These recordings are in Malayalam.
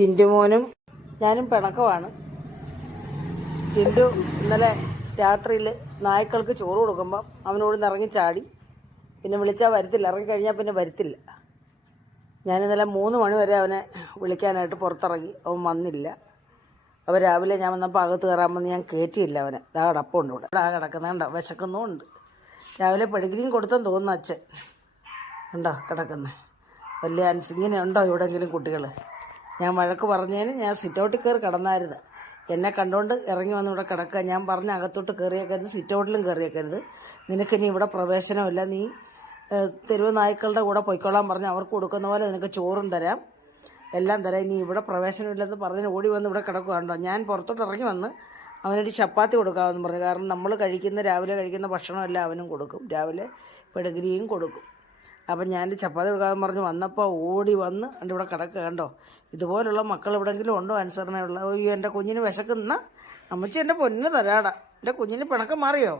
ടിൻറ്റുമോനും ഞാനും പിണക്കമാണ്. ടിൻറ്റു ഇന്നലെ രാത്രിയിൽ നായ്ക്കൾക്ക് ചോറ് കൊടുക്കുമ്പം അവനോട് ഇറങ്ങി ചാടി. പിന്നെ വിളിച്ചാൽ വരത്തില്ല, ഇറങ്ങിക്കഴിഞ്ഞാൽ പിന്നെ വരത്തില്ല. ഞാനിന്നലെ 3 മണി വരെ അവനെ വിളിക്കാനായിട്ട് പുറത്തിറങ്ങി, അവൻ വന്നില്ല. അവൻ രാവിലെ ഞാൻ വന്നപ്പോൾ അകത്ത് കയറാമെന്ന് ഞാൻ കയറ്റിയില്ല അവനെ. ഇതാ കിടപ്പുണ്ട് ഇവിടെ, ഇതാ കിടക്കുന്നുണ്ടോ, വിശക്കുന്നുമുണ്ട്. രാവിലെ പെഡിഗ്രിയും കൊടുത്തെന്ന് തോന്നുന്നു അച്ഛൻ. ഉണ്ടോ കിടക്കുന്നത് വലിയ ഇങ്ങനെ ഉണ്ടോ എവിടെയെങ്കിലും കുട്ടികൾ? ഞാൻ വഴക്ക് പറഞ്ഞതിന് ഞാൻ സിറ്റൗട്ടിൽ കയറി കിടന്നായിരുന്നു. എന്നെ കണ്ടുകൊണ്ട് ഇറങ്ങി വന്ന് ഇവിടെ കിടക്കുക. ഞാൻ പറഞ്ഞ അകത്തോട്ട് കയറിയേക്കരുത്, സിറ്റൗട്ടിലും കയറിയേക്കരുത്, നിനക്കിനി ഇവിടെ പ്രവേശനമില്ല, നീ തെരുവ് നായ്ക്കളുടെ കൂടെ പൊയ്ക്കൊള്ളാൻ പറഞ്ഞ് അവർക്ക് കൊടുക്കുന്ന പോലെ നിനക്ക് ചോറും തരാം, എല്ലാം തരാം, ഇനി ഇവിടെ പ്രവേശനമില്ലെന്ന് പറഞ്ഞ് ഓടി വന്ന് ഇവിടെ കിടക്കുകയാണല്ലോ. ഞാൻ പുറത്തോട്ട് ഇറങ്ങി വന്ന് അവനൊരു ചപ്പാത്തി കൊടുക്കാമെന്ന് പറഞ്ഞു. കാരണം നമ്മൾ രാവിലെ കഴിക്കുന്ന ഭക്ഷണമെല്ലാം അവനും കൊടുക്കും, രാവിലെ പെഡിഗ്രിയും കൊടുക്കും. അപ്പം ഞാൻ ചപ്പാത്തി കൊടുക്കാമെന്ന് പറഞ്ഞ് വന്നപ്പോൾ ഓടി വന്ന് എൻ്റെ ഇവിടെ കിടക്കുക. കണ്ടോ, ഇതുപോലുള്ള മക്കൾ എവിടെയെങ്കിലും ഉണ്ടോ അനുസരണയുള്ള? അയ്യോ, എൻ്റെ കുഞ്ഞിന് വിശക്കുന്ന അമ്മച്ചി എൻ്റെ പൊന്ന് തരാടാ. എൻ്റെ കുഞ്ഞിന് പിണക്കം മാറിയോ?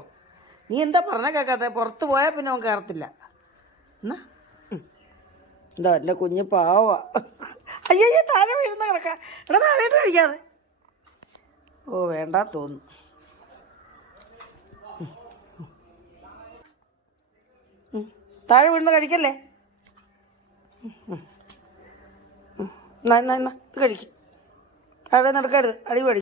നീ എന്താ പറഞ്ഞാൽ കേൾക്കാത്ത? പുറത്ത് പോയാൽ പിന്നെ അവൻ കയറത്തില്ല. എന്നാ എന്താ എൻ്റെ കുഞ്ഞ് പാവാ. അയ്യോ താഴെ വീഴുന്ന കിടക്കാം. എടാ താഴെയിട്ട് കഴിക്കാതെ. ഓ വേണ്ട തോന്നുന്നു. താഴെ വീഴുന്ന കഴിക്കല്ലേ. ഇത് കഴിക്കും. താഴെ നടക്കരുത്, അടി പേടി.